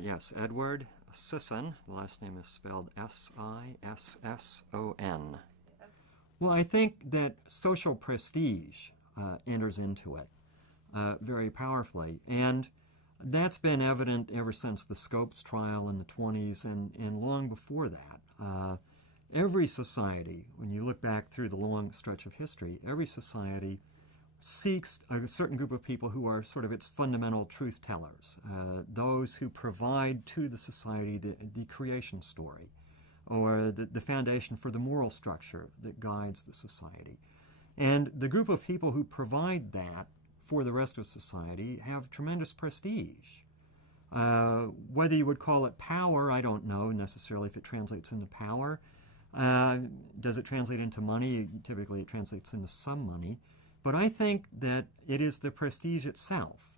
Yes, Edward Sisson. The last name is spelled Sisson. Well, I think that social prestige enters into it very powerfully. And that's been evident ever since the Scopes trial in the 20s and long before that. Every society, when you look back through the long stretch of history, every society seeks a certain group of people who are sort of its fundamental truth tellers, those who provide to the society the creation story, or the foundation for the moral structure that guides the society. And the group of people who provide that for the rest of society have tremendous prestige. Whether you would call it power, I don't know necessarily if it translates into power. Does it translate into money? Typically it translates into some money. But I think that it is the prestige itself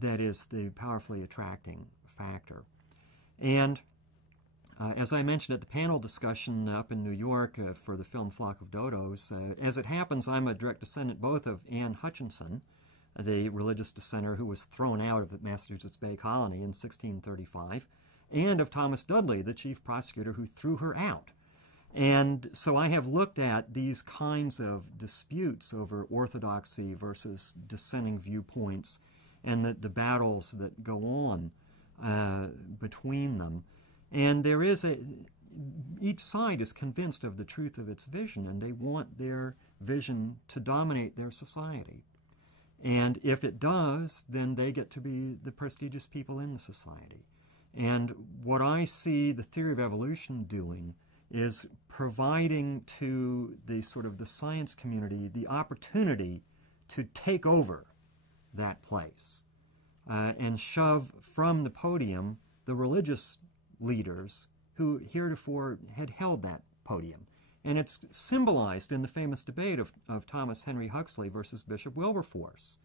that is the powerfully attracting factor. And as I mentioned at the panel discussion up in New York for the film Flock of Dodos, as it happens, I'm a direct descendant both of Anne Hutchinson, the religious dissenter who was thrown out of the Massachusetts Bay Colony in 1635, and of Thomas Dudley, the chief prosecutor who threw her out. And so I have looked at these kinds of disputes over orthodoxy versus dissenting viewpoints and the battles that go on between them. And there is each side is convinced of the truth of its vision, and they want their vision to dominate their society. And if it does, then they get to be the prestigious people in the society. And what I see the theory of evolution doing is providing to the sort of the science community the opportunity to take over that place and shove from the podium the religious leaders who heretofore had held that podium. And it's symbolized in the famous debate of Thomas Henry Huxley versus Bishop Wilberforce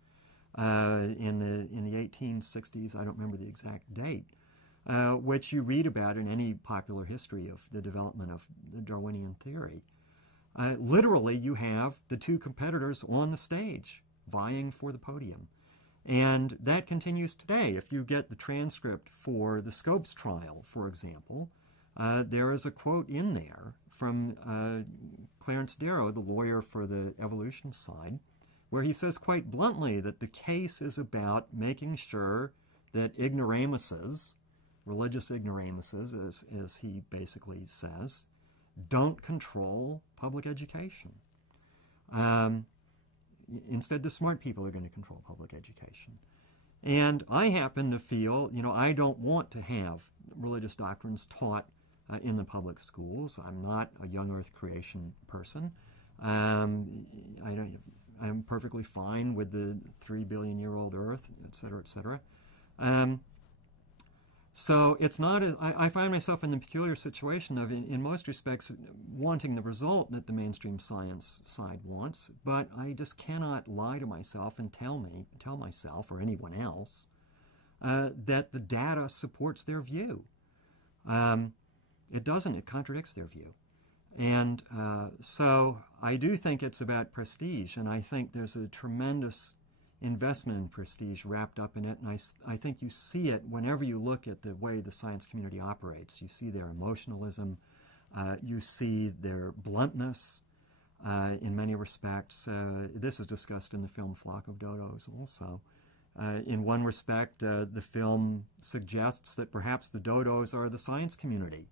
in the 1860s. I don't remember the exact date. Which you read about in any popular history of the development of the Darwinian theory. Literally, you have the two competitors on the stage vying for the podium. And that continues today. If you get the transcript for the Scopes trial, for example, there is a quote in there from Clarence Darrow, the lawyer for the evolution side, where he says quite bluntly that the case is about making sure that ignoramuses, religious ignoramuses, as he basically says, don't control public education. Instead, the smart people are going to control public education. And I happen to feel, I don't want to have religious doctrines taught in the public schools. I'm not a young earth creation person. I'm perfectly fine with the 3-billion-year-old earth, et cetera, et cetera. So it's not, I find myself in the peculiar situation of, in most respects, wanting the result that the mainstream science side wants, but I just cannot lie to myself and tell myself or anyone else that the data supports their view. It doesn't, it contradicts their view. And so I do think it's about prestige, and I think there's a tremendous investment in prestige wrapped up in it, and I think you see it whenever you look at the way the science community operates. You see their emotionalism, you see their bluntness in many respects. This is discussed in the film Flock of Dodos also. In one respect, the film suggests that perhaps the dodos are the science community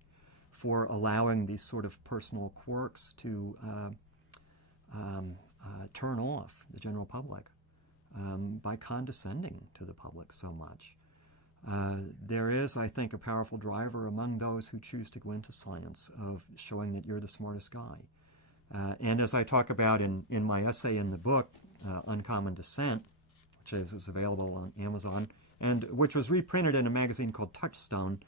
for allowing these sort of personal quirks to turn off the general public. By condescending to the public so much. There is, I think, a powerful driver among those who choose to go into science of showing that you're the smartest guy. And as I talk about in my essay in the book, Uncommon Descent, which is available on Amazon, and which was reprinted in a magazine called Touchstone,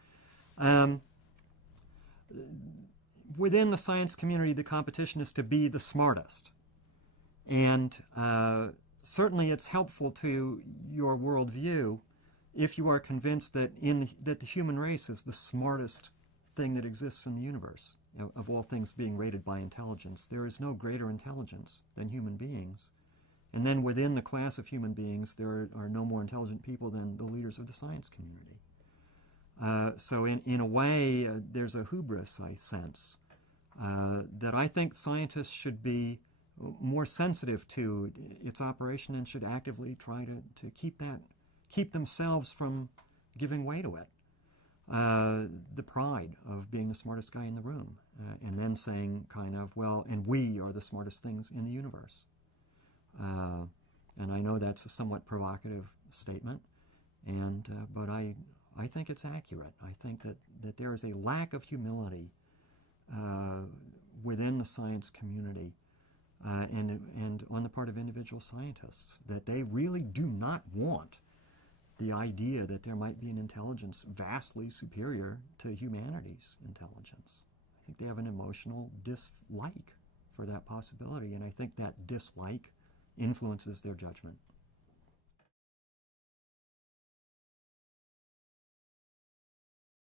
within the science community, the competition is to be the smartest. And certainly it's helpful to your worldview if you are convinced that the human race is the smartest thing that exists in the universe. Of all things being rated by intelligence, there is no greater intelligence than human beings. And then within the class of human beings, there are no more intelligent people than the leaders of the science community. So in a way, there's a hubris, I sense, that I think scientists should be more sensitive to its operation and should actively try to keep themselves from giving way to it. The pride of being the smartest guy in the room, and then saying kind of, well, and we are the smartest things in the universe. And I know that's a somewhat provocative statement, but I think it's accurate. I think that there is a lack of humility within the science community and on the part of individual scientists, that they really do not want the idea that there might be an intelligence vastly superior to humanity's intelligence. I think they have an emotional dislike for that possibility, and I think that dislike influences their judgment.